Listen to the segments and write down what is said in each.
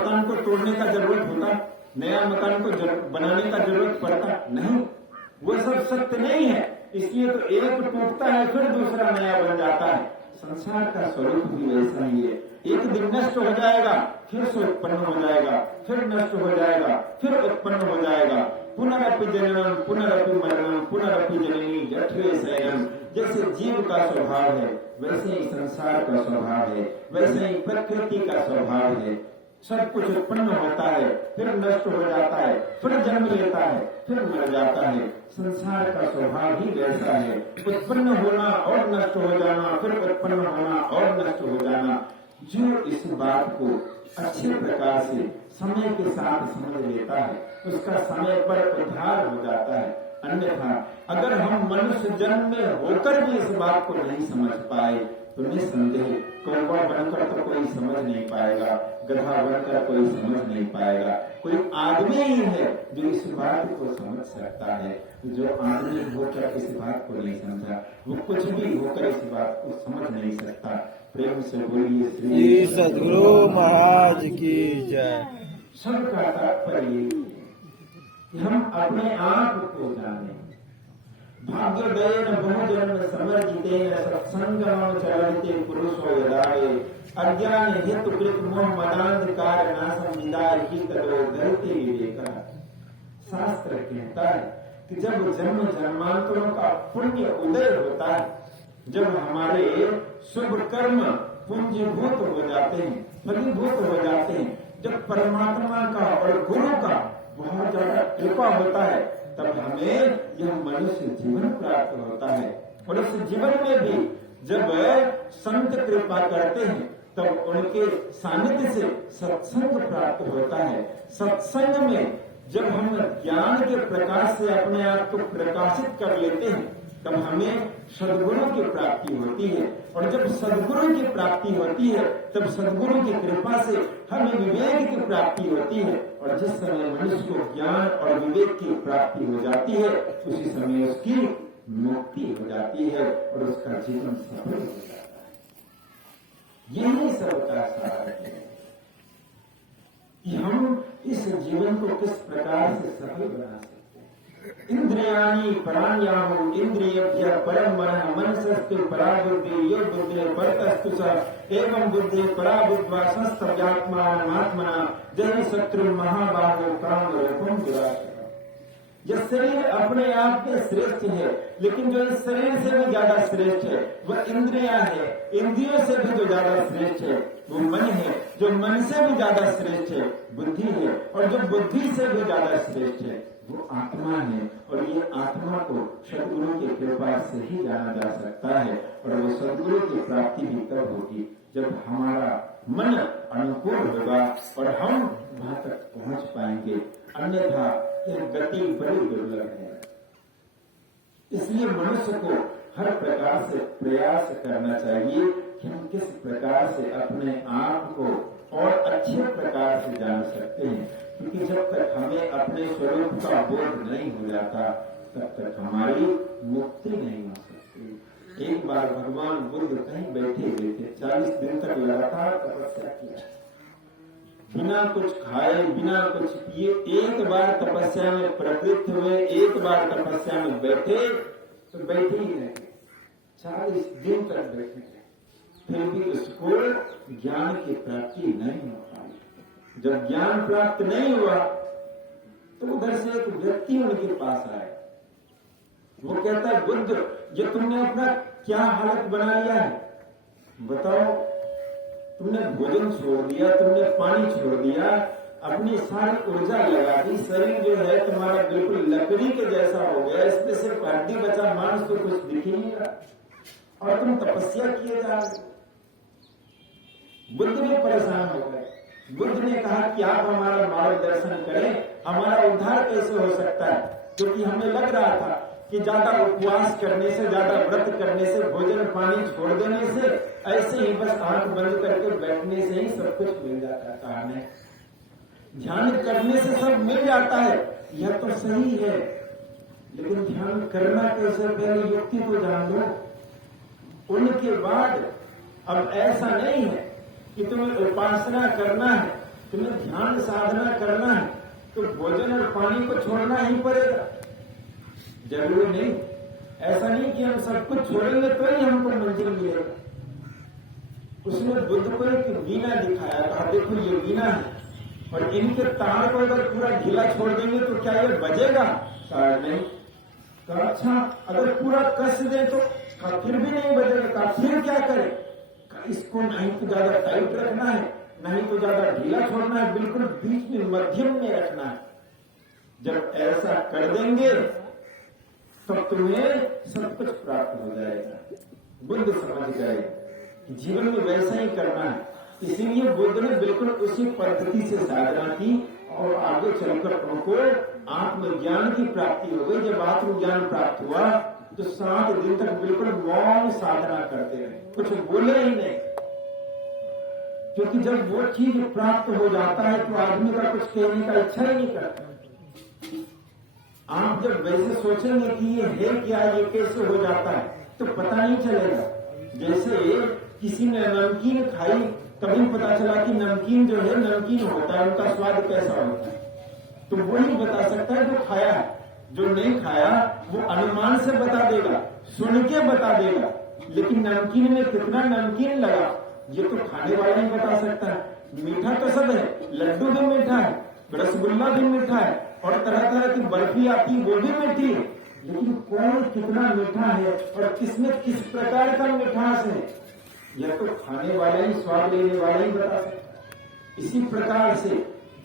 मकान को तोड़ने का जरूरत होता, नया मकान को बनाने का जरूरत पड़ता नहीं। वो सब सत्य नहीं है, इसलिए तो एक टूटता है फिर दूसरा नया बन जाता है। संसार का स्वरूप भी वैसा ही है, एक दिन नष्ट हो जाएगा फिर से उत्पन्न हो जाएगा, फिर नष्ट हो जाएगा फिर उत्पन्न हो जाएगा। पुनरपि जननम पुनरपि मरणम पुनरपि जननी जठरे शयनम। जैसे जीव का स्वभाव है वैसे ही संसार का स्वभाव है, वैसे ही प्रकृति का स्वभाव है। सब कुछ उत्पन्न होता है फिर नष्ट हो जाता है, फिर जन्म लेता है फिर मर जाता है। संसार का स्वभाव ही वैसा है, उत्पन्न होना और नष्ट हो जाना, फिर उत्पन्न होना और नष्ट हो जाना। जो इस बात को अच्छे प्रकार से समय के साथ समझ लेता है उसका समय पर उद्धार हो जाता है। अन्यथा अगर हम मनुष्य जन्म में होकर भी इस बात को नहीं समझ पाए तो निस्संदेह कौवा बनकर तो कोई समझ नहीं पाएगा, गधा बनकर कोई समझ नहीं पाएगा। कोई आदमी ही है जो इस बात को समझ सकता है। जो आदमी होकर इस बात को नहीं समझा वो कुछ भी होकर इस बात को समझ नहीं सकता। प्रेम से बोलिए श्री सद्गुरु महाराज की जय। सबका तात्पर्य कि हम अपने आप को जाने। भाग्योदयेन बहुजन्म समर्जितेन सत्संगम चलन्ते पुरुषो यदावे अज्ञान हेतु कृत मोह मदांधकार नाशम निदाय की तरो धरते विवेका। शास्त्र कहता है कि जब जन्म जन्मांतरों का पुण्य उदय होता है, जब हमारे शुभ कर्म पूंजीभूत हो जाते हैं, फलीभूत हो जाते हैं, जब परमात्मा का और गुरु का बहुत ज्यादा कृपा होता है तब हमें यह मनुष्य जीवन प्राप्त होता है। और इस जीवन में भी जब संत कृपा करते हैं तब उनके सानिध्य से सत्संग प्राप्त होता है। सत्संग में जब हम ज्ञान के प्रकाश से अपने आप को प्रकाशित कर लेते हैं तब हमें सद्गुरु की प्राप्ति होती है। और जब सद्गुरु की प्राप्ति होती है तब सद्गुरु की कृपा से हमें विवेक की प्राप्ति होती है। और जिस समय मनुष्य को ज्ञान और विवेक की प्राप्ति हो जाती है उसी समय उसकी मुक्ति हो जाती है और उसका जीवन सफल हो जाता है। यही सबका सार है कि हम इस जीवन को किस प्रकार से सफल बना सकते हैं। इंद्रियाणि पराण्याहु इंद्रियभ्यः परं मनः मनसस्तु परा बुद्धि यो बुद्धि परतस्तु स एवं बुद्धि परा बुद्ध्वा संस्थव्यात्मानमात्मना जहि शत्रु महाबाहो काम रूपम दुराशय। यह शरीर अपने आप में श्रेष्ठ है, लेकिन जो इस शरीर से भी ज्यादा श्रेष्ठ है वह इंद्रियां है। इंद्रियों से भी जो ज्यादा श्रेष्ठ है वो मन है, जो मन से भी ज्यादा श्रेष्ठ है बुद्धि है, और जो बुद्धि से भी ज्यादा श्रेष्ठ है वो आत्मा है। और ये आत्मा को सद्गुरु की कृपा से ही जाना जा सकता है। और वो सद्गुरु की प्राप्ति भी तब होगी जब हमारा मन अनुकूल होगा और हम वहां तक पहुंच पाएंगे, अन्यथा यह गति बड़ी दुर्लभ है। इसलिए मनुष्य को हर प्रकार से प्रयास करना चाहिए कि हम किस प्रकार से अपने आप को और अच्छे प्रकार से जान सकते हैं। क्योंकि जब तक हमें अपने स्वरूप का बोध नहीं हो जाता तब तक हमारी मुक्ति नहीं हो सकती। एक बार भगवान बुद्ध कहीं बैठे हुए थे, 40 दिन तक लगातार तपस्या किया, बिना कुछ खाए बिना कुछ पिए। एक बार तपस्या में प्रवृत्त हुए, एक बार तपस्या में बैठे तो बैठे ही रहे, 40 दिन तक बैठे रहे, फिर भी उसको ज्ञान की प्राप्ति नहीं हो पाई। जब ज्ञान प्राप्त नहीं हुआ तो उधर से एक व्यक्ति उनके पास आया। वो कहता है, बुद्ध ये तुमने अपना क्या हालत बना लिया है, बताओ। तुमने भोजन छोड़ दिया, तुमने पानी छोड़ दिया, अपनी सारी ऊर्जा लगा दी, शरीर जो है तुम्हारा बिल्कुल लकड़ी के जैसा हो गया, इसमें सिर्फ हड्डी बचा, मांस तो कुछ दिख ही नहीं रहा, और तुम तपस्या किए जा रहे। बुद्ध भी परेशान हो गए। बुद्ध ने कहा कि आप हमारा मार्गदर्शन करें, हमारा उद्धार कैसे हो सकता है। क्योंकि हमें लग रहा था कि ज्यादा उपवास करने से, ज्यादा व्रत करने से, भोजन पानी छोड़ देने से, ऐसे ही बस आंख बंद करके बैठने से ही सब कुछ मिल जाता था। हमें ध्यान करने से सब मिल जाता है, यह तो सही है, लेकिन ध्यान करना कैसे, पहले युक्ति तो जान लो। उनके बाद अब ऐसा नहीं है कि तुम्हें उपासना करना है तुम्हें ध्यान साधना करना है तो भोजन और पानी को छोड़ना ही पड़ेगा। जरूरी नहीं, ऐसा नहीं कि हम सब कुछ छोड़ेंगे तो ही हमको मंजिल मिलेगा। उसने बुद्ध को एक वीणा दिखाया, कहा देखो ये वीणा है और इनके तार को अगर पूरा ढीला छोड़ देंगे तो क्या ये बजेगा? शायद नहीं। तो अच्छा, अगर पूरा कस दे तो फिर भी नहीं बजेगा। फिर क्या करें? इसको नहीं तो ज्यादा टाइट रखना है, नहीं तो ज्यादा ढीला छोड़ना है, बिल्कुल बीच में मध्यम में रखना है। जब ऐसा कर देंगे तो तुम्हें सब कुछ प्राप्त हो जाएगा। बुद्ध समझ गए जीवन में वैसा ही करना है, इसीलिए बुद्ध ने बिल्कुल उसी पद्धति से साधना की और आगे चलकर उनको आत्मज्ञान की प्राप्ति हो गई। जब आत्मज्ञान प्राप्त हुआ तो 7 दिन तक बिल्कुल मौन साधना करते रहे, कुछ बोले ही नहीं। क्योंकि जब वो चीज प्राप्त हो जाता है तो आदमी का कुछ कहने का इच्छा ही नहीं करता। आप जब वैसे सोचेंगे कि ये है क्या, ये कैसे हो जाता है, तो पता नहीं चलेगा। जैसे किसी ने नमकीन खाई, तभी पता चला कि नमकीन जो है नमकीन होता है, उनका स्वाद कैसा होता है, तो वही बता सकता है जो खाया है। जो नहीं खाया वो अनुमान से बता देगा, सुन के बता देगा, लेकिन नमकीन में कितना नमकीन लगा ये तो खाने वाला ही बता सकता है। मीठा तो सब है, लड्डू भी मीठा है, रसगुल्ला भी मीठा है और तरह तरह की बर्फी आती वो भी मीठी है, लेकिन कौन कितना मीठा है और किसमें किस प्रकार का मिठास है यह तो खाने वाला ही, स्वाद लेने वाला ही बता सकता है। इसी प्रकार से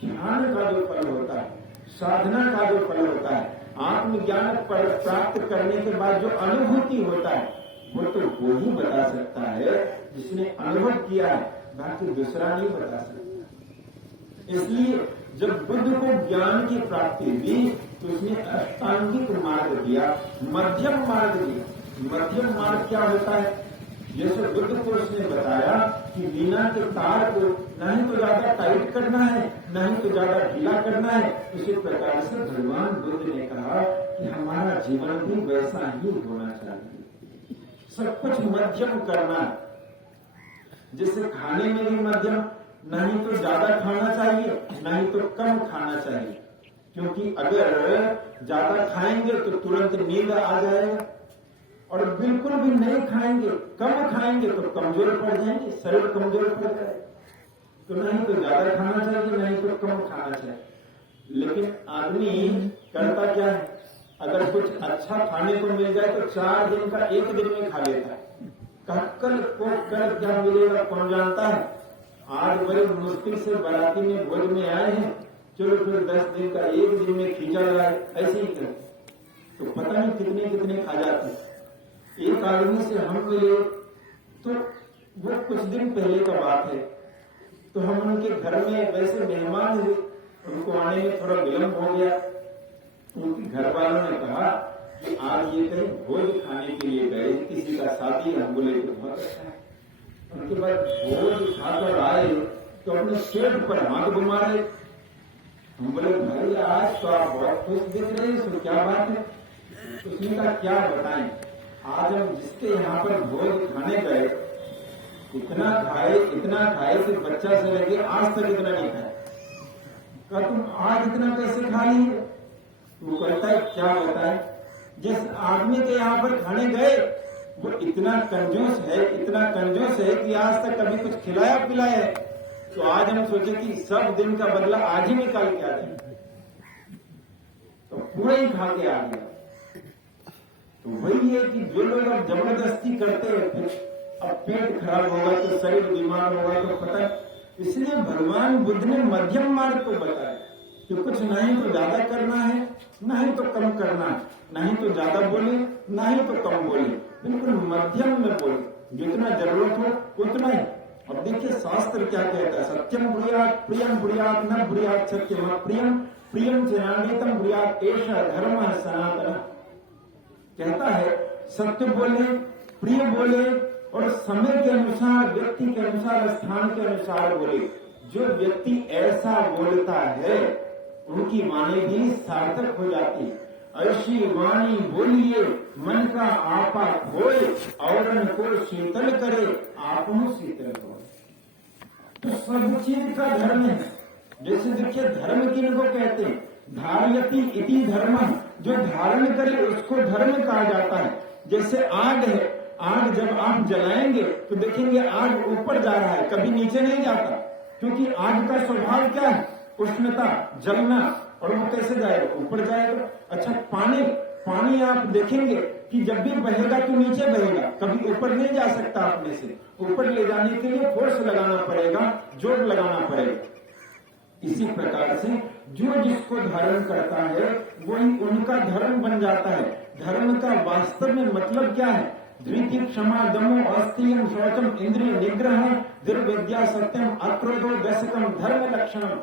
ध्यान का जो फल होता है, साधना का जो फल होता है, आत्मज्ञान पर प्राप्त करने के बाद जो अनुभूति होता है वो तो वो ही बता सकता है जिसने अनुभव किया है, बाकी दूसरा नहीं बता सकता। इसलिए जब बुद्ध को ज्ञान की प्राप्ति हुई तो उसने अष्टांगिक मार्ग दिया, मध्यम मार्ग दिया। मध्यम मार्ग क्या होता है? जैसे बुद्ध को उसने बताया कि वीणा के तार को नहीं तो ज्यादा टाइट करना है, नहीं तो ज्यादा ढीला करना है, उसी प्रकार से भगवान बुद्ध ने कहा कि हमारा जीवन भी वैसा ही होना चाहिए, सब कुछ मध्यम करना है। जैसे खाने में भी मध्यम, नहीं तो ज्यादा खाना चाहिए, नहीं तो कम खाना चाहिए, क्योंकि अगर ज्यादा खाएंगे तो तुरंत नींद आ जाएगा और बिल्कुल भी नहीं खाएंगे, कम खाएंगे तो कमजोर पड़ जाएंगे, शरीर कमजोर पड़ जाएगा। तो नहीं तो ज्यादा खाना चाहिए, नहीं तो कम खाना चाहिए। लेकिन आदमी करता क्या है? अगर कुछ अच्छा खाने को मिल जाए तो 4 दिन का 1 दिन में खा लेता है। कल को कल क्या मिलेगा कौन जानता है। आज बड़े मुश्किल से बाराती में भोज में आए हैं, चलो फिर 10 दिन का 1 दिन में खींचा जाए, ऐसे ही कर तो पता नहीं कितने कितने खा जाते। एक आदमी से हम मिले तो वो कुछ दिन पहले का बात है, तो हम उनके घर में वैसे मेहमान हुए, उनको आने में थोड़ा विलम्ब हो गया। उनके घर वालों ने कहा कि आज ये कहीं भोज खाने के लिए गए, किसी का शादी। हम बोले तो बहुत अच्छा है। उनके बाद भोज खाकर आए तो अपने पेट पर हाथ घुमा रहे। हम बोले भाई आज तो आप बहुत खुश दिख रहे हैं, तो क्या बात है? उसने कहा क्या बताएं, आज हम जिसके यहाँ पर भोज खाने गए इतना खाए कि बच्चा से लेके आज तक इतना नहीं खाया। कहा तुम आज इतना कैसे खा लिए? वो कहता है क्या बताए, जिस आदमी के यहाँ पर खाने गए वो इतना कंजूस है कि आज तक कभी कुछ खिलाया पिलाया है, तो आज हम सोचे कि सब दिन का बदला आज ही निकाल के आ जाए, तो पूरा ही खा के आ गया। तो वही है कि जो लोग अब जबरदस्ती करते हैं, फिर अब पेट खराब होगा तो शरीर बीमार होगा तो पता। इसलिए भगवान बुद्ध ने मध्यम मार्ग को बताया कि कुछ नहीं तो ज्यादा करना है, नहीं तो कम करना है, नहीं तो ज्यादा बोले, नहीं तो कम बोले, बिल्कुल मध्यम में बोले, जितना जरूरत हो उतना ही। अब देखिए शास्त्र क्या कहता है, सत्यम ब्रूयात् प्रियम ब्रूयात् न ब्रूयात् सत्यम प्रियम प्रियम जनानितम ब्रूयात् एषः धर्मः सनातनः। कहता है सत्य बोले, प्रिय बोले और समय के अनुसार, व्यक्ति के अनुसार, स्थान के अनुसार बोले। जो व्यक्ति ऐसा बोलता है उनकी वाणी भी सार्थक हो जाती है। ऐसी वाणी बोलिए मन का आपा खोए, औरन को शीतल करे आपनु शीतल हो। तो सब चीज का धर्म है, जैसे देखिए धर्म किनको कहते हैं, धारयति इति धर्म, जो धारण करे उसको धर्म कहा जाता है। जैसे आग है, आग जब आप जलाएंगे तो देखेंगे आग ऊपर जा रहा है, कभी नीचे नहीं जाता, क्योंकि आग का स्वभाव क्या है, उष्णता, जलना, और वो कैसे जाएगा, ऊपर जाएगा। अच्छा पानी, पानी आप देखेंगे कि जब भी बहेगा तो नीचे बहेगा, कभी ऊपर नहीं जा सकता अपने से, ऊपर ले जाने के लिए फोर्स लगाना पड़ेगा, जोर लगाना पड़ेगा। इसी प्रकार से जो जिसको धारण करता है वही उनका धर्म बन जाता है। धर्म का वास्तव में मतलब क्या है, धृति, क्षमा, दमो, अस्तियम, शौचम, इंद्रिय निग्रह, दुर्विद्या, सत्यम, अक्रोधो, दशकम, धर्म लक्षणम।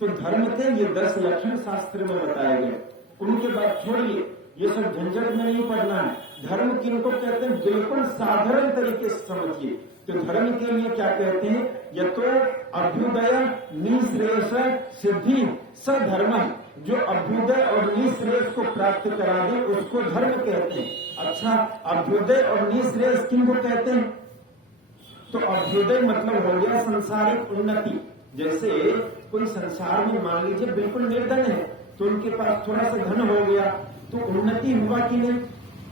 तो धर्म के ये 10 लक्षण शास्त्र में बताए गए। उनके बाद छोड़िए, ये सब झंझट में नहीं पड़ना है। धर्म किनको कहते हैं बिल्कुल साधारण तरीके से समझिए। तो धर्म के लिए क्या कहते हैं, यतो अभ्युदय निःश्रेयस सिद्धि स धर्म, जो अभ्युदय और निःश्रेयस को प्राप्त करा दे उसको धर्म कहते हैं। अच्छा अभ्युदय और निःश्रेयस किनको कहते हैं, तो अभ्युदय मतलब हो गया संसारिक उन्नति। जैसे कोई संसार में मान लीजिए बिल्कुल निर्धन है, तो उनके पास थोड़ा सा धन हो गया तो उन्नति हुआ कि नहीं।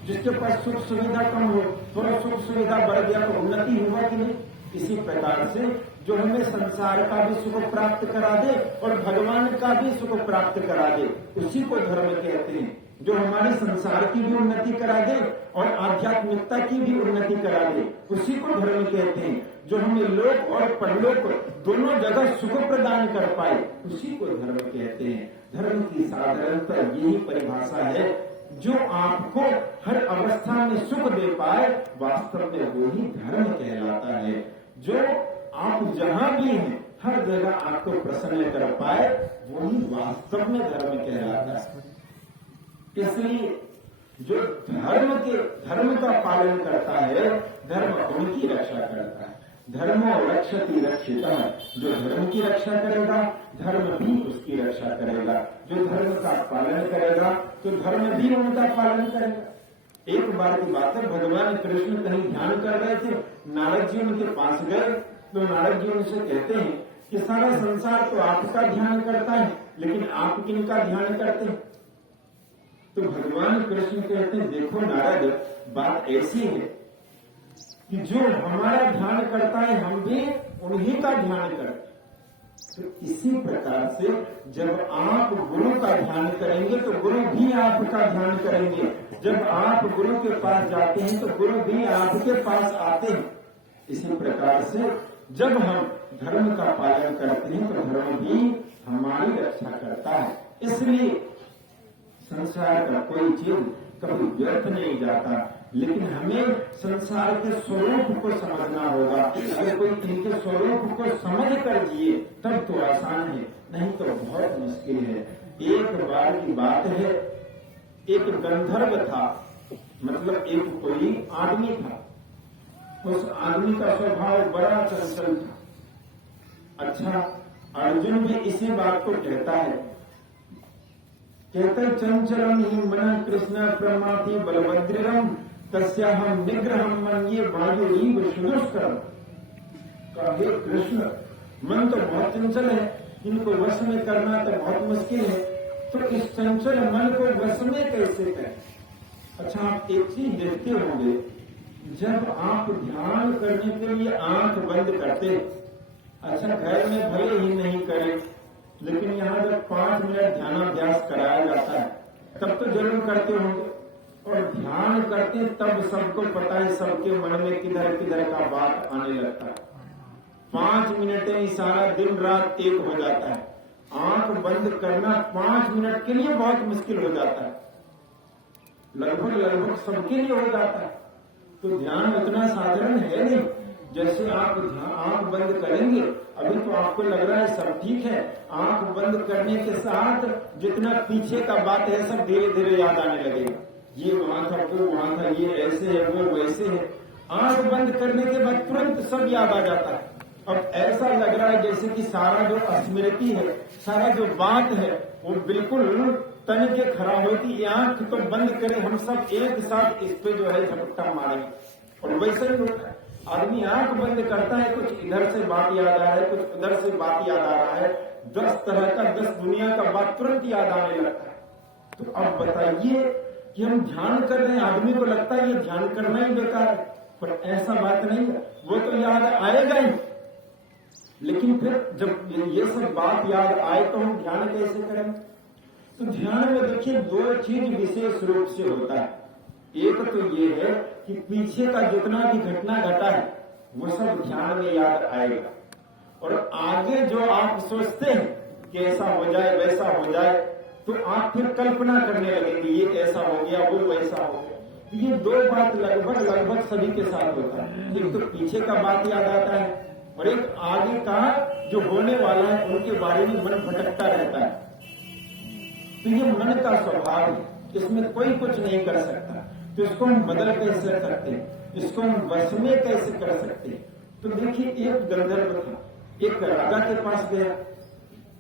जिसके पास सुख सुविधा कम हो, थोड़ा सुख सुविधा बढ़ गया तो उन्नति हुआ कि नहीं। इसी प्रकार से जो हमें संसार का भी सुख प्राप्त करा दे और भगवान का भी सुख प्राप्त करा दे उसी को धर्म कहते हैं। जो हमारे संसार की भी उन्नति करा दे और आध्यात्मिकता की भी उन्नति करा दे उसी को धर्म कहते हैं। जो हमें लोक और परलोक दोनों जगह सुख प्रदान कर पाए उसी को धर्म कहते हैं। धर्म की साधारणता यही परिभाषा है, जो आपको हर अवस्था में सुख दे पाए वास्तव में वही धर्म कहलाता है। जो आप जहां भी हैं हर जगह आपको प्रसन्न कर पाए वही वास्तव में धर्म कहलाता है। इसलिए जो धर्म का पालन करता है धर्म उनकी रक्षा करता है। धर्मो रक्षति रक्षिता, जो धर्म की रक्षा करेगा धर्म भी उसकी रक्षा करेगा। जो धर्म का पालन करेगा तो धर्म भी उनका पालन करेगा। एक बार की बात है, भगवान कृष्ण कहीं ध्यान कर रहे थे, नारद जी उनके पास गए तो नारद जी उनसे कहते हैं कि सारा संसार तो आपका ध्यान करता है लेकिन आप किनका ध्यान करते हैं। तो भगवान कृष्ण कहते हैं देखो नारद, बात ऐसी है कि जो हमारा ध्यान करता है हम भी उन्हीं का ध्यान करते हैं। तो इसी प्रकार से जब आप गुरु का ध्यान करेंगे तो गुरु भी आपका ध्यान करेंगे। जब आप गुरु के पास जाते हैं तो गुरु भी आपके पास आते हैं। इसी प्रकार से जब हम धर्म का पालन करते हैं तो धर्म भी हमारी रक्षा करता है। इसलिए संसार का कोई चीज कभी व्यर्थ नहीं जाता, लेकिन हमें संसार के स्वरूप को समझना होगा। अगर कोई इनके स्वरूप को समझ कर जिए तब तो आसान है, नहीं तो बहुत मुश्किल है। एक बार की बात है, एक गंधर्व था, मतलब एक कोई आदमी था। उस आदमी का स्वभाव बड़ा चंचल था। अच्छा अर्जुन भी इसी बात को कहता है, कहते चंचलम ही मन कृष्ण प्रमाति बलभद्रम तस्याहम निग्रहम मन ये वायुरीव सुदुष्करम। हे कृष्ण, मन तो बहुत चंचल है, इनको वश में करना तो बहुत मुश्किल है, तो इस चंचल मन को वश में कैसे करें। अच्छा आप एक चीज देखते होंगे, जब आप ध्यान करने के लिए आंख बंद करते, अच्छा घर में भले ही नहीं करें लेकिन यहाँ जब 5 मिनट ध्यानाभ्यास कराया जाता है तब तो जरूर करते होंगे। और ध्यान करते तब सबको पता है सबके मन में किधर किधर का बात आने लगता है। 5 मिनट में सारा दिन रात एक हो जाता है। आंख बंद करना 5 मिनट के लिए बहुत मुश्किल हो जाता है, लगभग सबके लिए हो जाता है। तो ध्यान उतना साधारण है नहीं। जैसे आप आंख बंद करेंगे, अभी तो आपको लग रहा है सब ठीक है, आंख बंद करने के साथ जितना पीछे का बात है सब धीरे धीरे याद आने लगेगा। ये वहां था, वो वहां था, ये ऐसे है, वो वैसे है। आंख बंद करने के बाद तुरंत सब याद आ जाता है। अब ऐसा लग रहा है जैसे कि सारा जो स्मृति है, सारा जो बात है वो बिल्कुल तन के खड़ा होती। आंख तो बंद करें हम सब एक साथ इस पे जो है झपट्टा मारेंगे। और वैसे ही होता है, आदमी आंख बंद करता है, कुछ इधर से बात याद आ रहा है, कुछ उधर से बात याद आ रहा है, 10 तरह का 10 दुनिया का बात तुरंत याद आने लगता है। तो अब बताइए कि हम ध्यान कर रहे हैं, आदमी को लगता है ये ध्यान करना ही बेकार है, पर ऐसा बात नहीं है, वो तो याद आएगा ही। लेकिन फिर जब ये सब बात याद आए तो हम ध्यान कैसे करें? तो ध्यान में देखिए 2 चीज विशेष रूप से होता है। एक तो ये है कि पीछे का जितना भी घटना घटा है वो सब ध्यान में याद आएगा, और आगे जो आप सोचते हैं कि ऐसा हो जाए वैसा हो जाए, तो आप फिर कल्पना करने लगेंगे ये ऐसा हो गया वो वैसा हो गया। तो ये 2 बात लगभग सभी के साथ होता है। एक तो पीछे का बात याद आता है, और एक आगे का जो होने वाला है उनके बारे में मन भटकता रहता है। तो ये मन का स्वभाव है, इसमें कोई कुछ नहीं कर सकता। तो इसको हम बदल कैसे सकते हैं, इसको हम वश में कैसे कर सकते हैं? तो देखिए एक गंधर्व था, एक राजा के पास गया,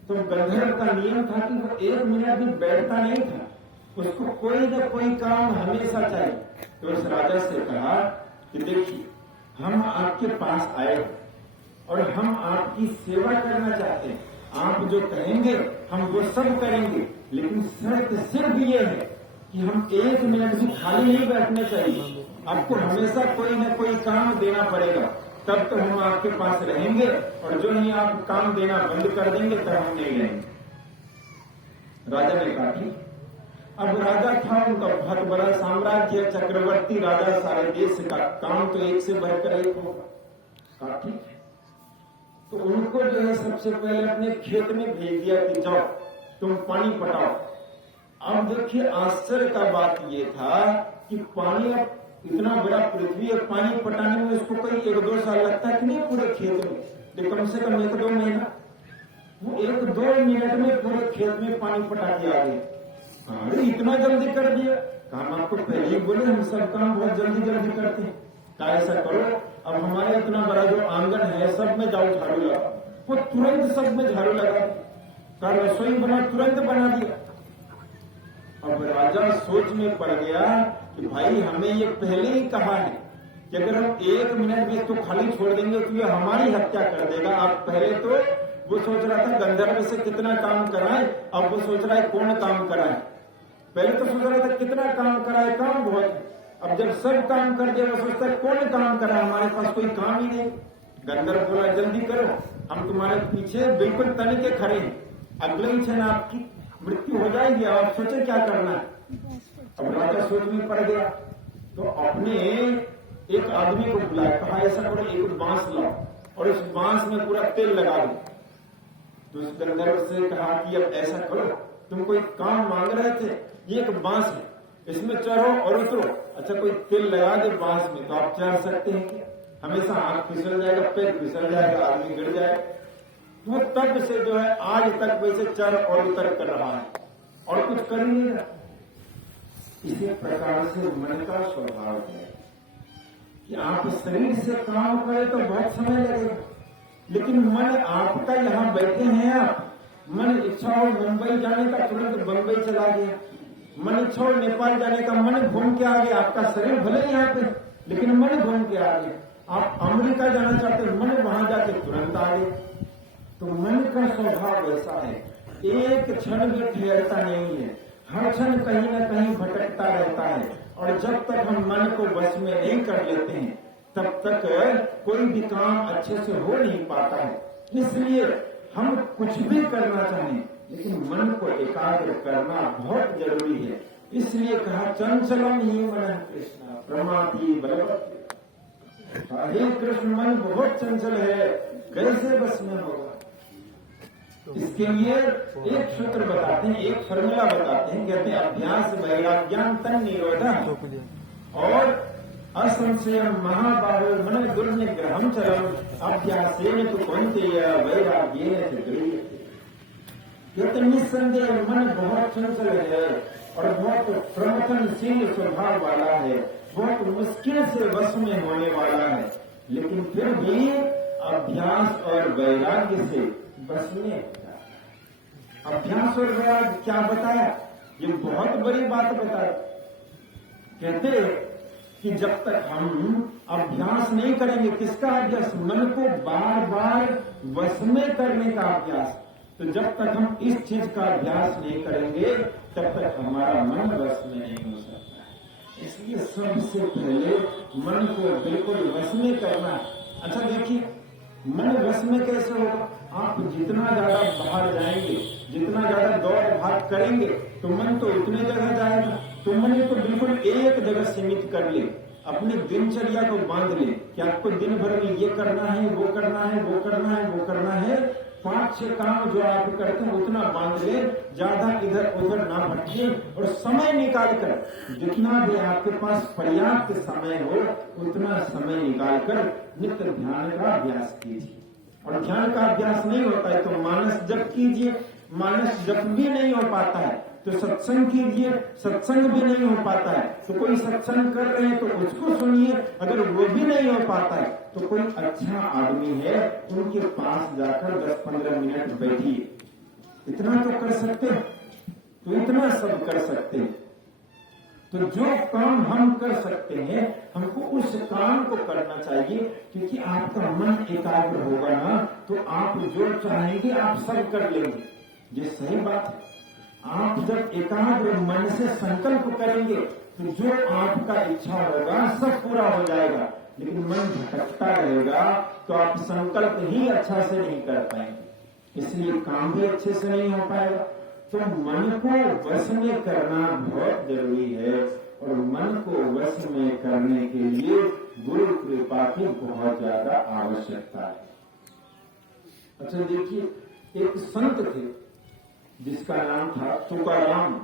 तो गंधर्व का नियम था कि वो 1 मिनट भी बैठता नहीं था, उसको कोई न कोई काम हमेशा चाहिए। तो उस राजा से कहा कि देखिए हम आपके पास आए और हम आपकी सेवा करना चाहते हैं, आप जो कहेंगे हम वो सब करेंगे, लेकिन शर्त सिर्फ ये है कि हम 1 मिनट भी खाली नहीं बैठने चाहिए, आपको हमेशा कोई न कोई काम देना पड़ेगा, तब तो हम आपके पास रहेंगे, और जो ही आप काम देना बंद कर देंगे तब हम नहीं रहेंगे। राजा ने कहा ठीक। अब राजा था, उनका बहुत बड़ा साम्राज्य, चक्रवर्ती राजा, सारे देश का काम तो एक से बढ़कर एक होगा। कहा ठीक है। तो उनको जो है सबसे पहले अपने खेत में भेज दिया कि जाओ तुम पानी पटाओ। अब देखिए आश्चर्य का बात ये था कि पानी, इतना बड़ा पृथ्वी है, पानी पटाने में उसको कोई 1-2 साल लगता है कि नहीं पूरे खेत में, तो कम से कम 1-2 महीना, वो 1-2 मिनट में पूरे खेत में पानी पटा के आ गए। अरे इतना जल्दी कर दिया, काम आपको पहले ही बोले हम सब काम बहुत जल्दी जल्दी करते हैं। क्या ऐसा करो, अब हमारे इतना बड़ा जो आंगन है सब में जाओ झाड़ू लगा, वो तुरंत सब में झाड़ू लगा, का रसोई बना तुरंत बना दिया। अब राजा सोच में पड़ गया कि भाई हमें ये पहले ही कहा है कि अगर हम 1 मिनट भी इसको खाली छोड़ देंगे तो ये हमारी हत्या कर देगा। आप पहले तो वो सोच रहा था गंधर्व से कितना काम कराए, अब वो सोच रहा है कौन काम कराए। पहले तो सोच रहा था कितना काम कराए, काम बहुत है, अब जब सब काम कर दिया वो सोचता है कौन काम कराए, हमारे पास कोई काम ही नहीं। गंधर्व बोला जल्दी करो, हम तुम्हारे पीछे बिल्कुल तन के खड़े हैं, अगले ही क्षण आपकी मृत्यु हो जाएगी, आप सोचे क्या करना है। अब राजा सोच में पड़ गया, तो अपने एक आदमी को बुलाया, कहा ऐसा करो एक बांस लाओ और इस बांस में पूरा तेल लगा दो। तो उस गंधर्व से कहा कि अब ऐसा करो, तुम कोई काम मांग रहे थे, ये एक बांस है, इसमें चढ़ो और उतरो, अच्छा कोई तेल लगा दे बांस में तो आप चढ़ सकते हैं क्या? हमेशा हाथ फिसल जाएगा, पैर फिसल जाएगा, आदमी गिर जाएगा। वो तब से जो है आज तक वैसे चढ़ और उतर कर रहा है और कुछ कर ही नहीं रहा। इसी प्रकार से मन का स्वभाव है कि आप शरीर से काम करें तो बहुत समय लगेगा, लेकिन मन आपका यहाँ बैठे हैं, आप मन इच्छा हो मुंबई जाने का तुरंत बंबई चला गया, मन इच्छा हो नेपाल जाने का मन घूम के आ गया, आपका शरीर भले यहाँ पे लेकिन मन घूम के आ गया। आप अमेरिका जाना चाहते हैं, मन वहां जाके तुरंत आ गए। तो मन का स्वभाव ऐसा है, एक क्षण भी ठहरता नहीं है, हर क्षण कहीं न कहीं भटकता रहता है, और जब तक हम मन को वश में नहीं कर लेते हैं तब तक कोई भी काम अच्छे से हो नहीं पाता है। इसलिए हम कुछ भी करना चाहें लेकिन मन को एकाग्र करना बहुत जरूरी है। इसलिए कहा चंचलम ही मन कृष्ण प्रमाति बलवत्। हे कृष्ण मन बहुत चंचल है, कैसे बस में होगा? इसके लिए एक सूत्र बताते हैं, एक फॉर्मूला बताते हैं, कहते हैं अभ्यास वैराग्यान तन निरोध और असंशय महाबाहो मन दुर्निग्रहम चरम अभ्यासेन तो कौन्तेय वैराग्येन च गृह्यते। कहते निस्संदेह मन बहुत चंचल है और बहुत प्रमथनशील स्वभाव वाला है, बहुत मुश्किल से वश में होने वाला है, लेकिन फिर भी अभ्यास और वैराग्य से बस में होता है। अभ्यास और वैराग्य क्या बताया? ये बहुत बड़ी बात बताया। कहते कि जब तक हम अभ्यास नहीं करेंगे, किसका अभ्यास? मन को बार बार वश में करने का अभ्यास। तो जब तक हम इस चीज का अभ्यास नहीं करेंगे तब तक हमारा मन वश में नहीं हो सकता है। इसलिए सबसे पहले मन को बिल्कुल वश में करना है। अच्छा देखिए, मन वश में कैसे होगा? आप जितना ज्यादा बाहर जाएंगे, जितना ज्यादा दौड़ भाग करेंगे, तो मन तो उतने जगह जाएगा। तो मन को बिल्कुल एक जगह सीमित कर ले, अपनी दिनचर्या को बांध ले कि आपको दिन भर में ये करना है, वो करना है, वो करना है, वो करना है। 5-6 काम जो आप करते हैं उतना बांध ले, ज्यादा इधर उधर ना भटके, और समय निकाल कर जितना भी आपके पास पर्याप्त समय हो उतना समय निकाल कर नित्य ध्यान का अभ्यास कीजिए। और ध्यान का अभ्यास नहीं होता है तो मानस जप कीजिए। मानस जप भी नहीं हो पाता है तो सत्संग कीजिए। सत्संग भी नहीं हो पाता है तो कोई सत्संग कर रहे हैं तो उसको सुनिए। अगर वो भी नहीं हो पाता है तो कोई अच्छा आदमी है उनके पास जाकर 10-15 मिनट बैठिए। इतना तो कर सकते हैं, तो इतना सब कर सकते हैं। तो जो काम हम कर सकते हैं हमको उस काम को करना चाहिए, क्योंकि आपका मन एकाग्र होगा ना तो आप जो चाहेंगे आप सब कर लेंगे। ये सही बात है। आप जब एकाग्र मन से संकल्प करेंगे तो जो आपका इच्छा होगा सब पूरा हो जाएगा। लेकिन मन भटकता रहेगा तो आप संकल्प ही अच्छा से नहीं कर पाएंगे, इसलिए काम भी अच्छे से नहीं हो पाएगा। तो मन को वश में करना बहुत जरूरी है, और मन को वश में करने के लिए गुरु कृपा की बहुत ज्यादा आवश्यकता है। अच्छा देखिए, एक संत थे जिसका नाम था तुकाराम।